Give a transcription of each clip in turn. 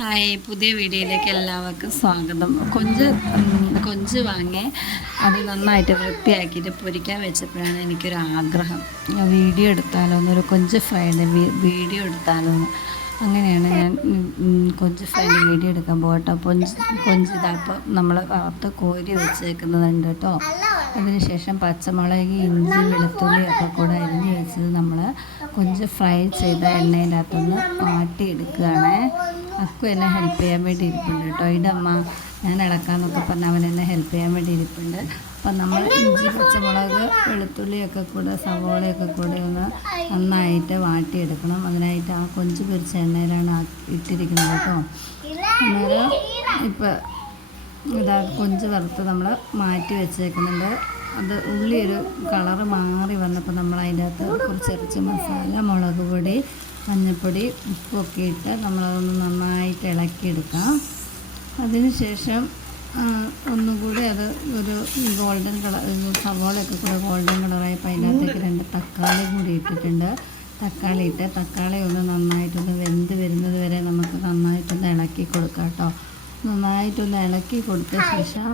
Hi, പുതിയ വീഡിയോയിലേക്ക് എല്ലാവർക്കും സ്വാഗതം. കൊഞ്ച് വാങ്ങി അത് നന്നായിട്ട് വൃത്തിയാക്കിയിട്ട് പൊരിക്കാൻ വെച്ചപ്പോഴാണ് എനിക്കൊരു ആഗ്രഹം, വീഡിയോ എടുത്താലോ എന്നൊരു കൊഞ്ച് ഫ്രൈൻ്റെ വീഡിയോ എടുത്താലോ എന്ന്. അങ്ങനെയാണ് ഞാൻ കൊഞ്ച് ഫ്രൈൻ്റെ വീഡിയോ എടുക്കാൻ പോകട്ടോ. കൊഞ്ച് ഇതാപ്പോൾ നമ്മൾ വറുത്ത് കോരി വെച്ചേക്കുന്നതുണ്ട് കേട്ടോ. അതിനുശേഷം പച്ചമുളക്, ഇഞ്ചി, വെളുത്തുള്ളി ഒക്കെ കൂടെ അരിഞ്ഞ് വെച്ചത് നമ്മൾ കൊഞ്ച് ഫ്രൈ ചെയ്ത എണ്ണേൻ്റെ അകത്തൊന്ന് മാറ്റിയെടുക്കുകയാണ്. അക്കു എന്നെ ഹെൽപ്പ് ചെയ്യാൻ വേണ്ടി ഇരിപ്പുണ്ട് കേട്ടോ. ഇടമ്മ ഞാൻ ഇളക്കാമെന്നൊക്കെ പറഞ്ഞ് അവൻ എന്നെ ഹെൽപ്പ് ചെയ്യാൻ വേണ്ടി ഇരിപ്പുണ്ട്. അപ്പം നമ്മൾ ഇഞ്ചി, പച്ചമുളക്, വെളുത്തുള്ളിയൊക്കെ കൂടെ, സവോളയൊക്കെ കൂടെ ഒന്ന് നന്നായിട്ട് വാട്ടിയെടുക്കണം. അതിനായിട്ട് ആ കൊഞ്ച് പൊരിച്ച എണ്ണയിലാണ് ഇട്ടിരിക്കുന്നത് കേട്ടോ. അന്നേരം ഇപ്പം ഇതാ കൊഞ്ച് വറുത്ത് നമ്മൾ മാറ്റി വെച്ചേക്കുന്നുണ്ട്. അത് ഉള്ളി ഒരു കളറ് മാറി വന്നപ്പോൾ നമ്മൾ അതിൻ്റെ അകത്ത് കുറച്ച് മസാല, മുളക് പൊടി, മഞ്ഞൾപ്പൊടി, ഉപ്പൊക്കെ ഇട്ട് നമ്മളതൊന്ന് നന്നായിട്ട് ഇളക്കിയെടുക്കാം. അതിനുശേഷം ഒന്നുകൂടി അത് ഒരു ഗോൾഡൻ കളർ, സവോളയൊക്കെ കൂടെ ഗോൾഡൻ കളറായപ്പോൾ അതിനകത്തേക്ക് 2 തക്കാളി കൂടി ഇട്ടിട്ടുണ്ട്. തക്കാളി ഒന്ന് നന്നായിട്ടൊന്ന് വെന്ത് വരുന്നത് വരെ നമുക്ക് നന്നായിട്ടൊന്ന് ഇളക്കി കൊടുക്കാം കേട്ടോ. നന്നായിട്ടൊന്ന് ഇളക്കി കൊടുത്ത ശേഷം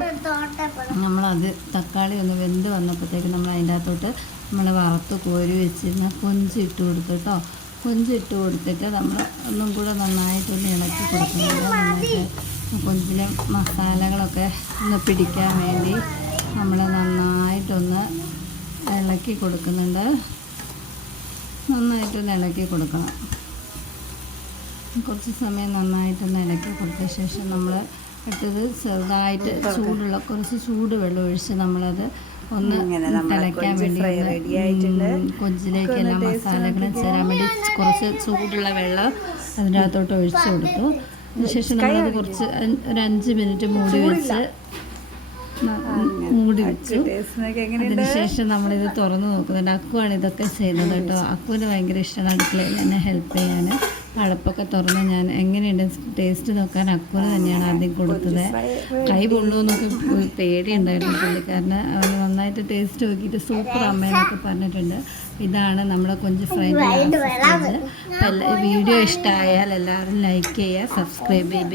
നമ്മളത് തക്കാളി ഒന്ന് വെന്ത് വന്നപ്പോഴത്തേക്ക് നമ്മൾ അതിൻ്റെ അകത്തോട്ട് നമ്മൾ വറുത്ത് കോരി വെച്ചിരുന്ന കൊഞ്ച് ഇട്ട് കൊടുത്തു കേട്ടോ. കൊഞ്ചിട്ട് കൊടുത്തിട്ട് നമ്മൾ ഒന്നും കൂടെ നന്നായിട്ടൊന്ന് ഇളക്കി കൊടുക്കുന്നുണ്ട്. നന്നായിട്ട് കൊഞ്ചിലെ മസാലകളൊക്കെ ഒന്ന് പിടിക്കാൻ വേണ്ടി നമ്മൾ നന്നായിട്ടൊന്ന് ഇളക്കി കൊടുക്കുന്നുണ്ട്. നന്നായിട്ടൊന്ന് ഇളക്കി കൊടുക്കണം. കുറച്ച് സമയം നന്നായിട്ടൊന്ന് ഇളക്കി കൊടുത്ത ശേഷം നമ്മൾ ഇട്ടത് ചെറുതായിട്ട് കുറച്ച് ചൂടുവെള്ളം ഒഴിച്ച് നമ്മളത് ഒന്ന് തിളയ്ക്കാൻ വേണ്ടി കൊഞ്ചിലേക്ക് എല്ലാ മസാലകളും ചേരാൻ വേണ്ടി കുറച്ച് ചൂടുള്ള വെള്ളം അതിൻ്റെ അകത്തോട്ട് ഒഴിച്ച് കൊടുത്തു. അതിനുശേഷം നമ്മളത് ഒരു 5 മിനിറ്റ് മൂടി വെച്ചു. അതിനുശേഷം നമ്മളിത് തുറന്ന് നോക്കുന്നുണ്ട്. അക്കുവാണ് ഇതൊക്കെ ചെയ്യുന്നത് കേട്ടോ. അക്കുവിന് ഭയങ്കര ഇഷ്ടമാണ് അടുക്കളയിൽ എന്നെ ഹെൽപ്പ് ചെയ്യാൻ. പഴപ്പൊക്കെ തുറന്ന് ഞാൻ എങ്ങനെയുണ്ട് ടേസ്റ്റ് നോക്കാൻ അക്കുവിന് തന്നെയാണ് ആദ്യം കൊടുത്തത്. കൈ പൊള്ളുമെന്നൊക്കെ പേടിയുണ്ടായിരുന്നു പുള്ളിക്കാരന്. അവന് നന്നായിട്ട് ടേസ്റ്റ് നോക്കിയിട്ട് സൂപ്പർ അമ്മയെന്നൊക്കെ പറഞ്ഞിട്ടുണ്ട്. ഇതാണ് നമ്മുടെ കൊഞ്ച് ഫ്രൈൻ്റെ സ്റ്റേജ്. വീഡിയോ ഇഷ്ടമായാൽ എല്ലാവരും ലൈക്ക് ചെയ്യുക, സബ്സ്ക്രൈബ് ചെയ്യുക.